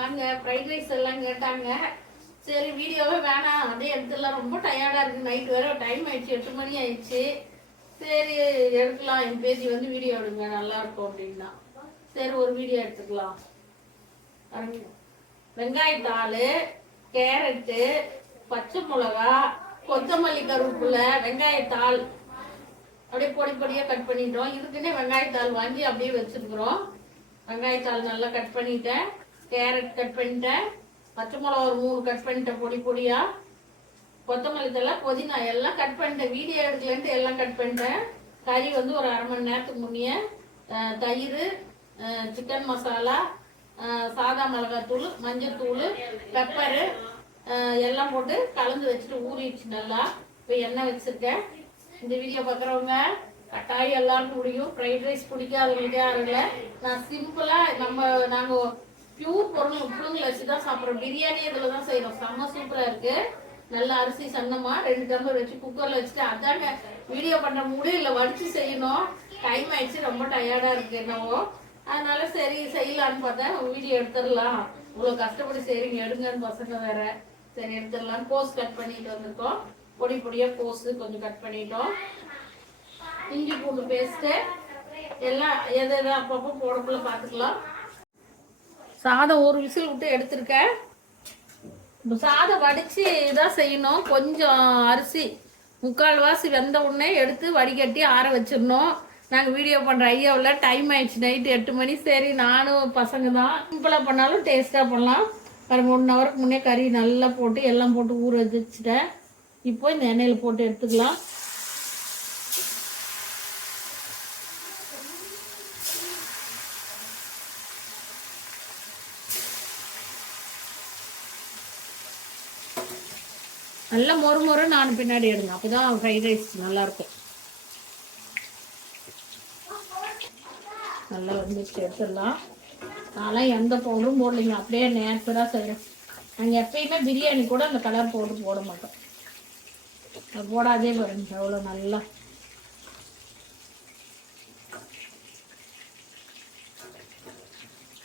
எடுத்துடலாங்க. Fried rice எல்லாம் கேட்டாங்க. சரி வீடியோவே வேணாம், அதே எடுத்துடலாம். ரொம்ப டயர்டாக இருக்குது. நைட் வேறு டைம் ஆயிடுச்சு, 8 மணி ஆயிடுச்சு. சரி எடுக்கலாம், என் பேத்தி வந்து வீடியோ எடுங்க நல்லாயிருக்கும் அப்படின்னா. சரி ஒரு வீடியோ எடுத்துக்கலாம். வெங்காயத்தாள், கேரட்டு, பச்சை மிளகா, கொத்தமல்லி, கருவேப்பிலை, வெங்காயத்தாள் அப்படியே பொடி பொடியாக கட் பண்ணிட்டோம். இதுக்குன்னே வெங்காயத்தாள் வாங்கி அப்படியே வச்சுருக்குறோம். வெங்காயத்தாள் நல்லா கட் பண்ணிட்டேன். கேரட் கட் பண்ணிட்டேன். பச்சை மிளகா ஒரு 3 கட் பண்ணிட்டேன் பொடி பொடியாக. கொத்தமல்லி தழை, புதினா எல்லாம் கட் பண்ணிட்டேன். வீடியோ எடுக்கலன்ட்டு எல்லாம் கட் பண்ணிட்டேன். கறி வந்து ஒரு அரை மணி நேரத்துக்கு முன்னே தயிர், சிக்கன் மசாலா, சாதா மிளகாத்தூள், மஞ்சத்தூள், பெப்பரு எல்லாம் போட்டு கலந்து வச்சுட்டு ஊறிடுச்சு நல்லா. இப்போ எண்ணெய் வச்சுருக்கேன். இந்த வீடியோ பார்க்குறவங்க கட்டாயம் எல்லாருக்கும் பிடிக்கும். ஃப்ரைட் ரைஸ் பிடிக்காதவங்களுக்கு யாரும் இல்லை. நான் சிம்பிளாக நாங்கள் பியூர் பொருள் பிள்ளைங்களை வச்சு தான் சாப்பிட்றோம். பிரியாணி இதில் தான் செய்கிறோம். செம்ம சூப்பராக இருக்குது. நல்லா அரிசி சன்னமாக 2 டம்ளர் வச்சு குக்கரில் வச்சுட்டு அதாங்க வீடியோ பண்ணுற மூடு இல்லை, வடித்து செய்யணும். டைம் ஆயிடுச்சு, ரொம்ப டயர்டாக இருக்குது என்னவோ. அதனால சரி செய்யலான்னு பார்த்தேன். வீடியோ எடுத்துடலாம், இவ்வளோ கஷ்டப்பட்டு செய்கிறீங்க எடுங்கன்னு பசங்க வேற. சரி எடுத்துடலாம். கோஸ் கட் பண்ணிட்டு வந்திருக்கோம். பொடி பொடியாக கோஸு கொஞ்சம் கட் பண்ணிட்டோம். இஞ்சி பூண்டு பேஸ்ட்டு எல்லாம் எது எது அப்பப்போ போடக்குள்ள பார்த்துக்கலாம். சாதம் ஒரு விசில் விட்டு எடுத்திருக்கேன். சாதம் வடித்து இதான் செய்யணும். கொஞ்சம் அரிசி 3/4 வாசி வெந்த உடனே எடுத்து வடிகட்டி ஆற வச்சிடணும். நாங்கள் வீடியோ பண்ணுற ஐயாவில் டைம் ஆயிடுச்சு, நைட்டு 8 மணி. சரி நானும் பசங்க தான் சிம்பிளாக பண்ணாலும் டேஸ்ட்டாக பண்ணலாம். ஒரு 1 ஹவருக்கு முன்னே கறி நல்லா போட்டு எல்லாம் போட்டு ஊற வச்சுட்டேன். இப்போ இந்த எண்ணெயில் போட்டு எடுத்துக்கலாம். நல்லா மொறு நான் பின்னாடி எடுங்க, அப்போதான் ஃப்ரைட் ரைஸ் நல்லாயிருக்கும். நல்லா வந்துச்சு, எடுத்துடலாம். நான்லாம் எந்த பவுடரும் போடலைங்க, அப்படியே நேச்சுரலாக செய்கிறேன். நாங்கள் எப்பயுமே பிரியாணி கூட அந்த கலர் பவுடர் போட மாட்டோம். அது போடாதே பாருங்க எவ்வளோ நல்லா.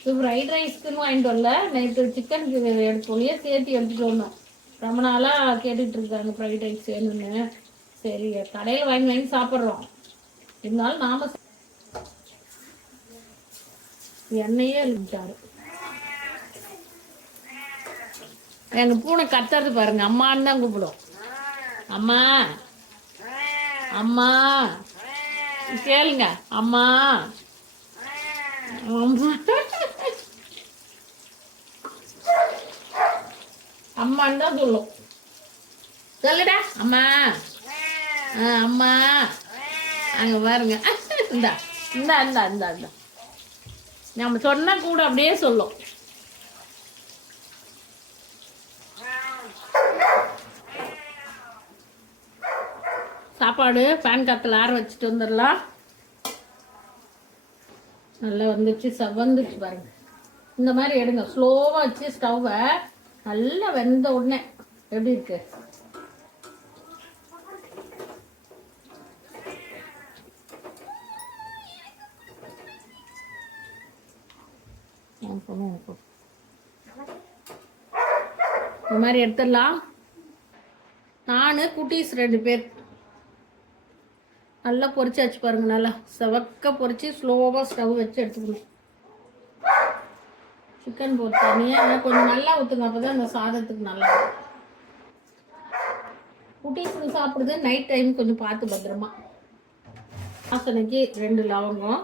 இது ஃப்ரைட் ரைஸ்க்குன்னு வாங்கிட்டு வரல, நேற்று சிக்கனுக்கு எடுத்தோலையே சேர்த்து எடுத்துகிட்டு வந்தோம். ரொம்ப நாளாக கேட்டுட்டு இருக்காங்க ஃப்ரைட் ரைஸ் வேணும்னு. சரி கடையில் வாங்கி சாப்பிட்றோம். இருந்தாலும் நாம எண்ணெயே எழுதிட்டாரு. எங்கள் பூனை கத்துறது பாருங்க, அம்மான்னு தான் கூப்பிடும். அம்மா அம்மா கேளுங்க, அம்மா அம்மான்னு தான் சொல்லும். சொல்லுடா அம்மா. அம்மா அங்கே பாருங்க. இந்தா இந்தா இந்தா இந்தா இந்தா நம்ம சொன்னா கூட அப்படியே சொல்லும். சாப்பாடு பேன் காத்தில் ஆற வச்சுட்டு வந்துடலாம். நல்லா வந்துச்சு, வந்துச்சு பாருங்க. இந்த மாதிரி எடுங்க, ஸ்லோவாக வச்சு ஸ்டவ்வை நல்லா வெந்த உடனே எப்படி இருக்கு. இந்த மாதிரி எடுத்துடலாம். நான் குட்டீஸ் 2 பேர் நல்லா பொரிச்சாச்சு பாருங்க. நல்லா செவக்க பொரிச்சு ஸ்லோவாக ஸ்டவ் வச்சு எடுத்துக்கணும். சிக்கன் போட்டு தனியாக கொஞ்சம் நல்லா ஊற்றுங்க, அப்போ தான் அந்த சாதத்துக்கு நல்லா இருக்கும். குட்டீஸுக்கு சாப்பிடுது, நைட் டைம் கொஞ்சம் பார்த்து பத்திரமா. வாசனைக்கு 2 லவங்கம்,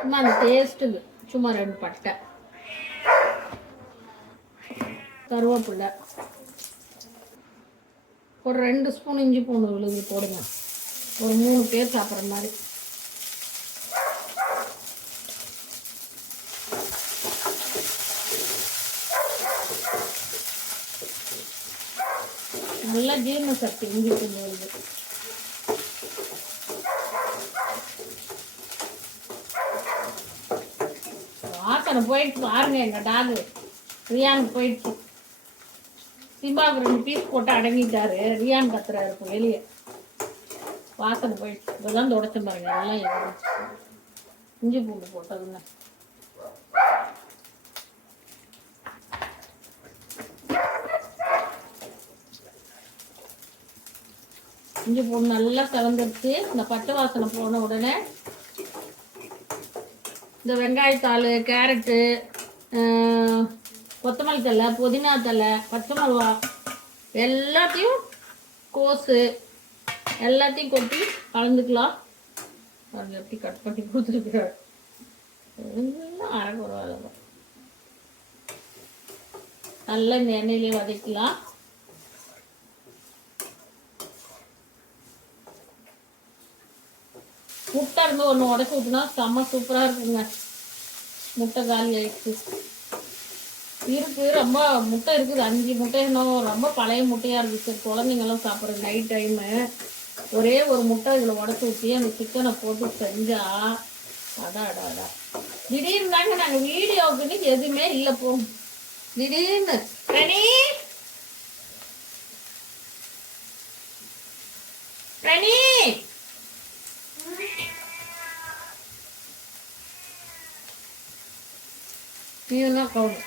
சும்மா அந்த டேஸ்ட்டுக்கு சும்மா 2 பட்டை, கருவேப்பிலை, ஒரு 2 ஸ்பூன் இஞ்சி பூண்டு விழுது போடுங்க. ஒரு 3 பேர் சாப்பிட்ற மாதிரி. நல்லா ஜீரண சக்தி இஞ்சி பூண்டு விழுது. வாசனை போயிடுச்சு பாருங்க. எங்கள் டாகு ரியானுக்கு போயிடுச்சு. சிம்பாவுக்கு 2 பீஸ் போட்டு அடங்கிட்டாரு. ரியான் கத்துறாரு இப்போ வெளியே. வாசனை போயிடுச்சு. இதெல்லாம் தொடச்சு பாருங்க, எல்லாம் இஞ்சி பூண்டு போட்டதுங்க. இஞ்சி பூண்டு நல்லா செவந்துருச்சு. இந்த பச்சை வாசனை போன உடனே இந்த வெங்காயத்தாள், கேரட்டு, கொத்தமல்லி தழை, புதினா தழை, பச்சை மிளகா எல்லாத்தையும், கோஸு எல்லாத்தையும் கொட்டி கலந்துக்கலாம். அது எப்படி கட் பண்ணி கொடுத்துருக்குறாரு. எல்லாம் அரைக்குறவாத நல்லா இந்த எண்ணெயிலே வதக்கலாம். முட்டை இருந்து ஒன்று உடச்சி விட்டுனா செம்ம சூப்பராக இருக்குங்க. முட்டை காலி ஆயிடுச்சு. இருக்கு, ரொம்ப முட்டை இருக்குது. 5 முட்டை இன்னும் ரொம்ப பழைய முட்டையாக இருக்குது. சரி, குழந்தைங்கெல்லாம் சாப்பிட்றது நைட் டைமு. ஒரே ஒரு முட்டை இதில் உடச்சி ஊற்றி அந்த சிக்கனை போட்டு செஞ்சா அடா திடீர்னு தாங்க நாங்கள் வீடியோவுக்குன்னு எதுவுமே இல்லை. போ திடீர்னு பிரணி பிரணி நீதான் கவுன்.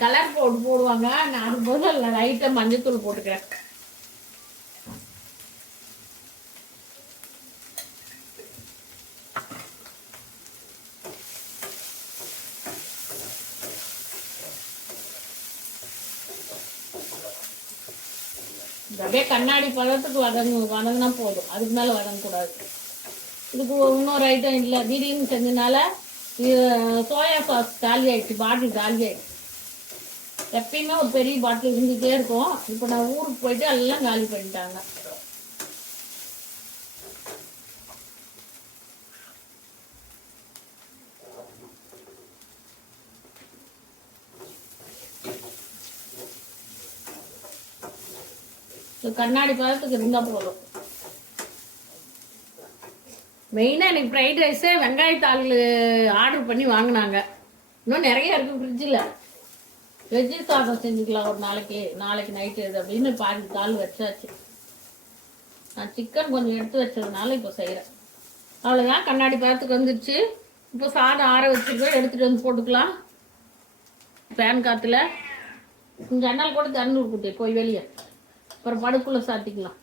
கலர் பவுடர் போடுவாங்க. நான் அது போல லைட்டாக மஞ்சத்தூள் போட்டுக்கிறேன். அப்படியே கண்ணாடி பழத்துக்கு வதங்கினா போதும். அதுக்கு மேலே வதங்கக்கூடாது. இதுக்கு இன்னொரு ஐட்டம் இல்லை. திடீர்னு செஞ்சனால சோயா சாஸ் காலி ஆயிடுச்சு. பாட்டில் காலி ஆயிடுச்சு. எப்பயுமே ஒரு பெரிய பாட்டில் இருந்துகிட்டே இருக்கும். இப்போ நான் ஊருக்கு போயிட்டு எல்லாம் காலி பண்ணிட்டாங்க. கண்ணாடி பழத்துக்கு இருந்தால் போதும். மெயினாக எனக்கு ஃப்ரைட் ரைஸு வெங்காயத்தாள் ஆர்டர் பண்ணி வாங்கினாங்க. இன்னும் நிறைய இருக்குது ஃப்ரிட்ஜில். வெஜ்ஜி சாதம் செஞ்சுக்கலாம் ஒரு நாளைக்கு நைட்டு இது அப்படின்னு பாதி தாள் வச்சாச்சு. நான் சிக்கன் கொஞ்சம் எடுத்து வச்சதுனால இப்போ செய்கிறேன். அவ்வளோதான், கண்ணாடி பழத்துக்கு வந்துடுச்சு. இப்போ சாதம் ஆற வச்சுருக்கோம், எடுத்துகிட்டு வந்து போட்டுக்கலாம். ஃபேன் காற்றுல ஜன்னல் கூட தண்ணி இருக்குட்டி போய் வெளியே, அப்புறம் படுக்குள்ளே சாத்திக்கலாம்.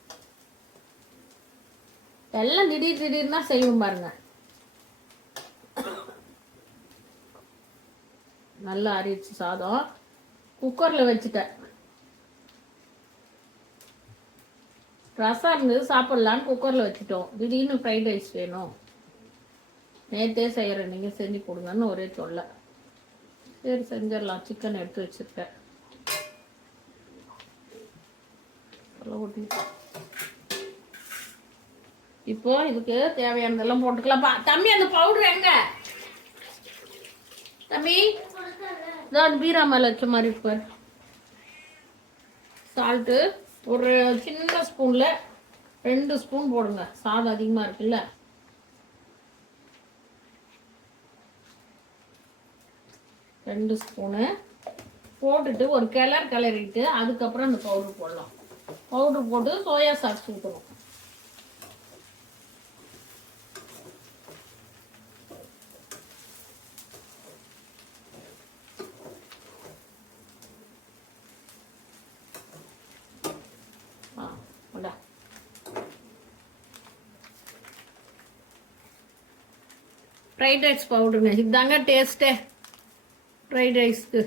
எல்லாம் திடீர்னா செய்வோம் பாருங்க. நல்லா அரிச்சு சாதம் குக்கரில் வச்சுட்டேன். ரசம் இருந்தது சாப்பிட்லான்னு குக்கரில் வச்சுட்டோம். திடீர்னு ஃப்ரைட் ரைஸ் வேணும், நேற்றே செய்கிறேன், நீங்கள் செஞ்சு கொடுங்கன்னு ஒரே சொல்ல. சரி செஞ்சிடலாம். சிக்கன் எடுத்து வச்சுருக்கேன். இப்போ இதுக்கு தேவையானதெல்லாம் போட்டுக்கலாம். தம்பி அந்த பவுடர் எங்க தம்பி? இதான் பீரா மேல வச்ச மாதிரி இருப்பார். சால்ட்டு ஒரு சின்ன ஸ்பூன்ல 2 ஸ்பூன் போடுங்க. சாதம் அதிகமாக இருக்குல்ல. ரெண்டு ஸ்பூனு போட்டுட்டு ஒரு கிளறிட்டு அதுக்கப்புறம் அந்த பவுடர் போடலாம். பவுடர் போட்டு சோயா சாஸ் ஊற்றணும். ஃப்ரைட் ரைஸ் பவுடருங்க, இதுதாங்க டேஸ்ட்டே ஃப்ரைட் ரைஸ்க்கு.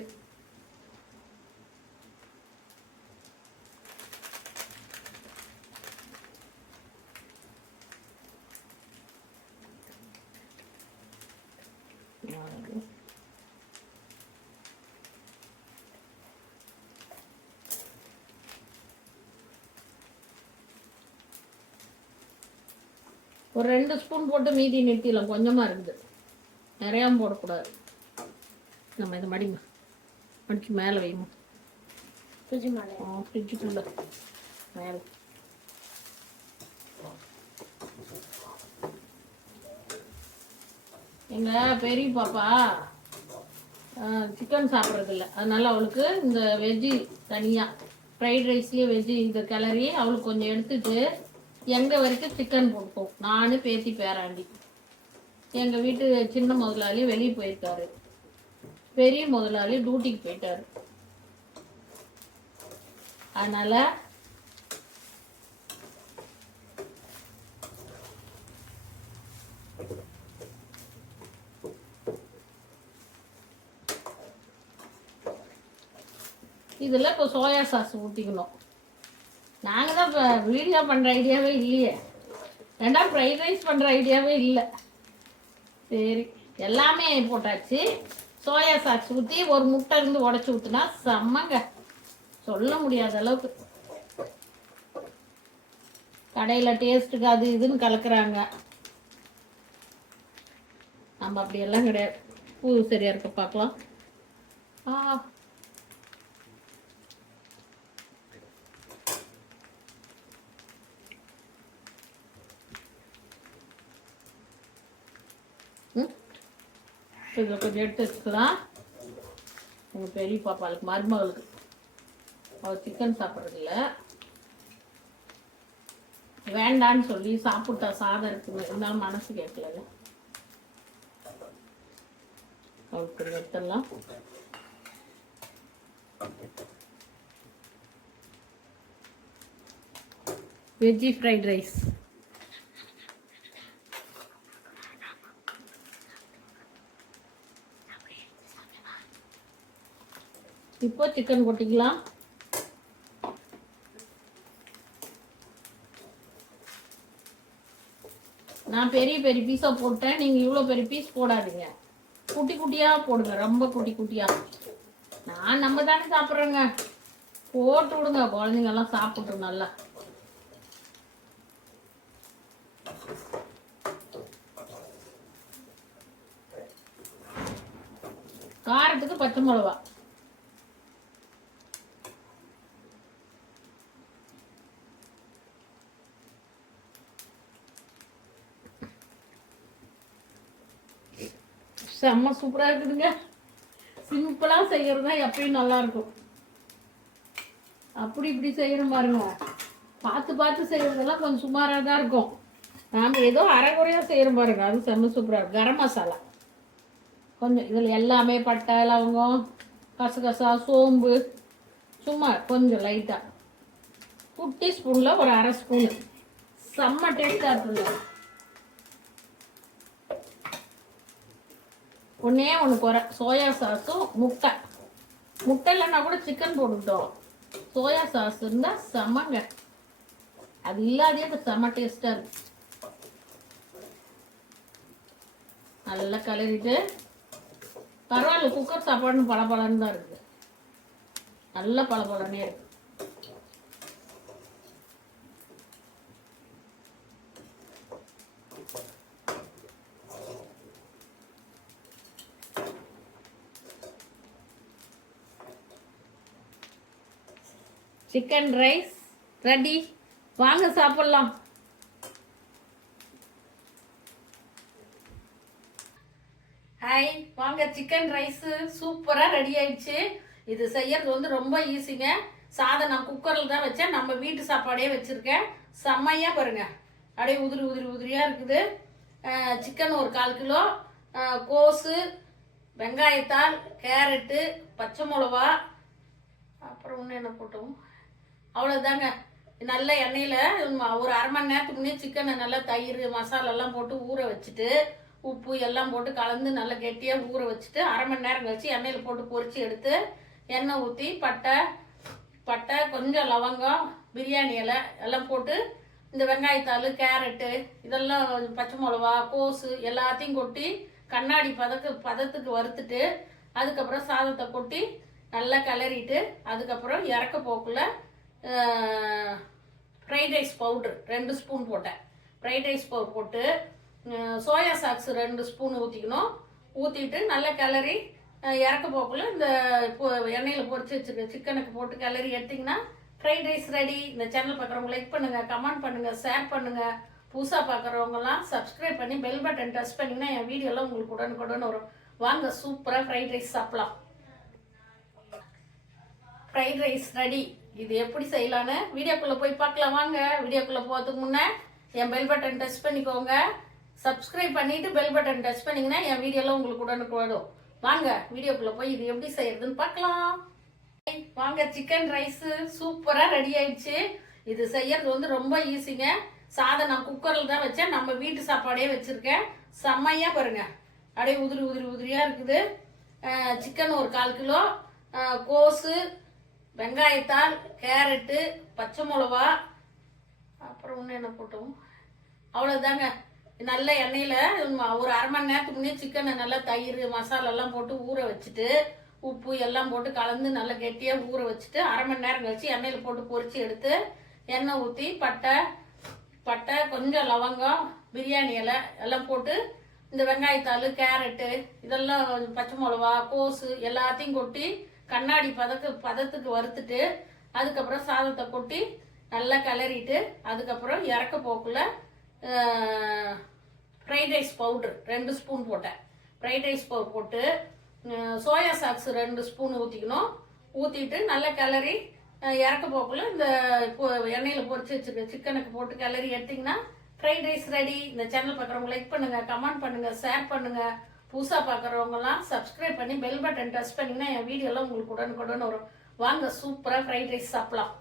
ஒரு 2 ஸ்பூன் போட்டு மீதி நிறுத்திடலாம். கொஞ்சமாக இருக்குது, நிறையாவும் போடக்கூடாது. நம்ம இதை மடிச்சு மேலே வைமா. ஃப்ரிட்ஜுக்குள்ள மேலே. எங்கள் பெரிய பாப்பா சிக்கன் சாப்பிட்றதில்ல, அதனால அவளுக்கு இந்த வெஜ்ஜி தனியாக ஃப்ரைட் ரைஸ்லேயே வெஜ்ஜி இந்த கிளறி அவளுக்கு கொஞ்சம் எடுத்துட்டு எங்கள் வரைக்கும் சிக்கன் போட்டுப்போம். நான் பேத்தி பேராண்டி. எங்கள் வீட்டு சின்ன முதலாளி வெளியே போயிருக்காரு, பெரிய முதலாளி டியூட்டிக்கு போயிட்டாரு. அதனால இதில் இப்போ சோயா சாஸ் ஊற்றிக்கணும். நாங்கள் தான் இப்போ வீடியோ பண்ணுற ஐடியாவே இல்லையே, ரெண்டாவது ஃப்ரைட் ரைஸ் பண்ணுற ஐடியாவே இல்லை. சரி, எல்லாமே போட்டாச்சு. சோயா சாஸ் ஊற்றி ஒரு முட்டை இருந்து உடச்சி ஊற்றுனா செம்மங்க, சொல்ல முடியாத அளவுக்கு. கடையில் டேஸ்ட்டுக்கு அது இதுன்னு கலக்குறாங்க, நம்ம அப்படியெல்லாம் கிடையாது. பூ சரியா இருக்க பார்க்கலாம். இதில் கொஞ்சம் எடுத்து வச்சுக்கலாம். உங்கள் பெரிய பாப்பாளுக்கு, மருமகளுக்கு, அவள் சிக்கன் சாப்பிட்றதில்ல, வேண்டான்னு சொல்லி சாப்பிட்டா சாதம் இருக்குங்க, இருந்தாலும் மனசு கேட்கல. அவளுக்கு கொஞ்சம் எடுத்துடலாம். Veggie fried rice. இப்போ சிக்கன் கொட்டிக்கலாம். நான் பெரிய பெரிய பீஸா போட்டேன், நீங்கள் இவ்வளோ பெரிய பீஸ் போடாதீங்க, குட்டி குட்டியாக போடுங்க, ரொம்ப குட்டி குட்டியாக. நம்ம தானே சாப்பிட்றோங்க, போட்டு விடுங்க, குழந்தைங்கெல்லாம் சாப்பிட்றோம் நல்லா. காரத்துக்கு பச்சை மிளகா, செம்ம சூப்பராக இருக்குதுங்க. சிம்பிளாக செய்கிறது தான் எப்பயும் நல்லாயிருக்கும். அப்படி இப்படி செய்யணும் பாருங்க, பார்த்து பார்த்து செய்கிறதெல்லாம் கொஞ்சம் சுமாராக தான் இருக்கும். நாம் ஏதோ அரைக்குறையாக செய்கிறோம் பாருங்க, அது செம்ம சூப்பராக இருக்கும். கரம் மசாலா கொஞ்சம், இதில் எல்லாமே பட்டை லவங்கம் கசகசா சோம்பு சும்மா கொஞ்சம் லைட்டாக, குட்டி ஸ்பூனில் ஒரு அரை ஸ்பூனு, செம்ம டேஸ்ட்டாக இருக்குங்க. ஒன்றே ஒன்று குறை, சோயா சாஸும் முட்டை. முட்டை இல்லைன்னா கூட சிக்கன் போட்டுக்கிட்டோம், சோயா சாஸ் இருந்தால் செம்மங்க, அது இல்லாதே இப்போ செம்ம டேஸ்ட்டாக இருக்கு. நல்லா கலரிட்டு, பரவாயில்ல, குக்கர் சாப்பாடுன்னு பளபளன்னு தான் இருக்குது, நல்லா பளபளன்னே இருக்கு. சிக்கன் ரைஸ் ரெடி, வாங்க சாப்பிடலாம். ஹாய், வாங்க. சிக்கன் ரைஸு சூப்பராக ரெடி ஆயிடுச்சு. இது செய்யறது வந்து ரொம்ப ஈஸிங்க. சாதம் நான் குக்கரில் தான் வச்சேன், நம்ம வீட்டு சாப்பாடே வச்சுருக்கேன். செம்மையாக பாருங்க, அப்படியே உதிரி உதிரி உதிரியாக இருக்குது. சிக்கன் ஒரு 1/4 கிலோ, கோஸு, வெங்காயத்தாள், கேரட்டு, பச்சை மிளகா, அப்புறம் ஒன்று என்ன போட்டோம், அவ்வளோதாங்க. நல்ல எண்ணெயில் ஒரு அரை மணி நேரத்துக்கு முன்னே சிக்கனை நல்லா தயிர் மசாலாலாம் போட்டு ஊற வச்சுட்டு, உப்பு எல்லாம் போட்டு கலந்து நல்லா கெட்டியாக ஊற வச்சுட்டு, அரை மணி நேரம் கழிச்சு எண்ணெயில் போட்டு பொரித்து எடுத்து எண்ணெய் ஊற்றி பட்டை கொஞ்சம் லவங்கம், பிரியாணி இலை எல்லாம் போட்டு, இந்த வெங்காயத்தாள், கேரட்டு, இதெல்லாம் பச்சை மிளகா, கோஸு எல்லாத்தையும் கொட்டி கண்ணாடி பதத்துக்கு வறுத்துட்டு, அதுக்கப்புறம் சாதத்தை கொட்டி நல்லா கிளறிட்டு, அதுக்கப்புறம் இறக்க போக்குள்ள ஃப்ரைட் ரைஸ் பவுட்ரு 2 ஸ்பூன் போட்டேன். ஃப்ரைட் ரைஸ் பவுடர் போட்டு சோயா சாக்ஸ் 2 ஸ்பூன் ஊற்றிக்கணும். ஊற்றிட்டு நல்லா கிளறி இறக்க போக்குள்ள இந்த எண்ணெயில் பொரிச்சு வச்சுருக்க சிக்கனுக்கு போட்டு கிளறி எடுத்திங்கன்னா ஃப்ரைட் ரைஸ் ரெடி. இந்த சேனல் பார்க்குறவங்க லைக் பண்ணுங்கள், கமெண்ட் பண்ணுங்கள், ஷேர் பண்ணுங்கள். புதுசாக பார்க்குறவங்கலாம் சப்ஸ்கிரைப் பண்ணி பெல் பட்டன் டச் பண்ணிங்கன்னா என் வீடியோலாம் உங்களுக்கு உடனுக்குடன் வரும். வாங்க, சூப்பராக ஃப்ரைட் ரைஸ் சாப்பிடலாம். Fried rice ready. இது எப்படி செய்யலான்னு வீடியோக்குள்ளே போய் பார்க்கலாம் வாங்க. வீடியோக்குள்ளே போகிறதுக்கு முன்னே என் பெல் பட்டன் டச் பண்ணிக்கோங்க. சப்ஸ்கிரைப் பண்ணிவிட்டு பெல் பட்டன் டச் பண்ணிங்கன்னா என் வீடியோலாம் உங்களுக்கு உடனுக்கு வரும். வாங்க வீடியோக்குள்ளே போய் இது எப்படி செய்யறதுன்னு பார்க்கலாம் வாங்க. சிக்கன் ரைஸு சூப்பராக ரெடி ஆயிடுச்சு. இது செய்யறது வந்து ரொம்ப ஈஸிங்க. சாதம் நான் குக்கரில் தான் வச்சேன். நம்ம வீட்டு சாப்பாடே வச்சுருக்கேன். செம்மையாக பாருங்க, அப்படியே உதிரியாக இருக்குது. சிக்கன் ஒரு 1/4 கிலோ, கோஸு, வெங்காயத்தாள், கேரட்டு, பச்சை மிளவா, அப்புறம் ஒன்று என்ன போட்டோம், அவ்வளோதாங்க. நல்ல எண்ணெயில் ஒரு 1/2 மணி நேரத்துக்கு முன்னே சிக்கனை நல்லா தயிர் மசாலாலாம் போட்டு ஊற வச்சுட்டு உப்பு எல்லாம் போட்டு கலந்து நல்லா கெட்டியாக ஊற வச்சுட்டு 1/2 மணி நேரம் கழிச்சு எண்ணெயில் போட்டு பொரிச்சு எடுத்து எண்ணெய் ஊற்றி பட்டை கொஞ்சம் லவங்கம், பிரியாணி இலை எல்லாம் போட்டு இந்த வெங்காயத்தாள், கேரட்டு இதெல்லாம், பச்சை மிளவா, கோஸு எல்லாத்தையும் கொட்டி கண்ணாடி பதத்துக்கு வறுத்துட்டு அதுக்கப்புறம் சாதத்தை கொட்டி நல்லா கிளறிட்டு அதுக்கப்புறம் இறக்க போக்குள்ள ஃப்ரைட் ரைஸ் பவுட்ரு 2 ஸ்பூன் போட்டேன். ஃப்ரைட் ரைஸ் பவுடர் போட்டு சோயா சாக்ஸ் 2 ஸ்பூன் ஊற்றிக்கணும். ஊற்றிட்டு நல்லா கிளறி இறக்க போக்குள்ள இந்த எண்ணெயில் பொரிச்சு வச்சுருக்க சிக்கனுக்கு போட்டு கிளறி எடுத்திங்கன்னா ஃப்ரைட் ரைஸ் ரெடி. இந்த சேனல் பார்க்குறவங்க லைக் பண்ணுங்கள், கமெண்ட் பண்ணுங்கள், ஷேர் பண்ணுங்கள். புதுசாக பார்க்குறவங்கலாம் சப்ஸ்கிரைப் பண்ணி பெல் பட்டன் டச் பண்ணிங்கன்னா என் வீடியோலாம் உங்களுக்கு உடனுக்குடன் வரும். வாங்க சூப்பராக ஃப்ரைட் ரைஸ் சாப்பிடலாம்.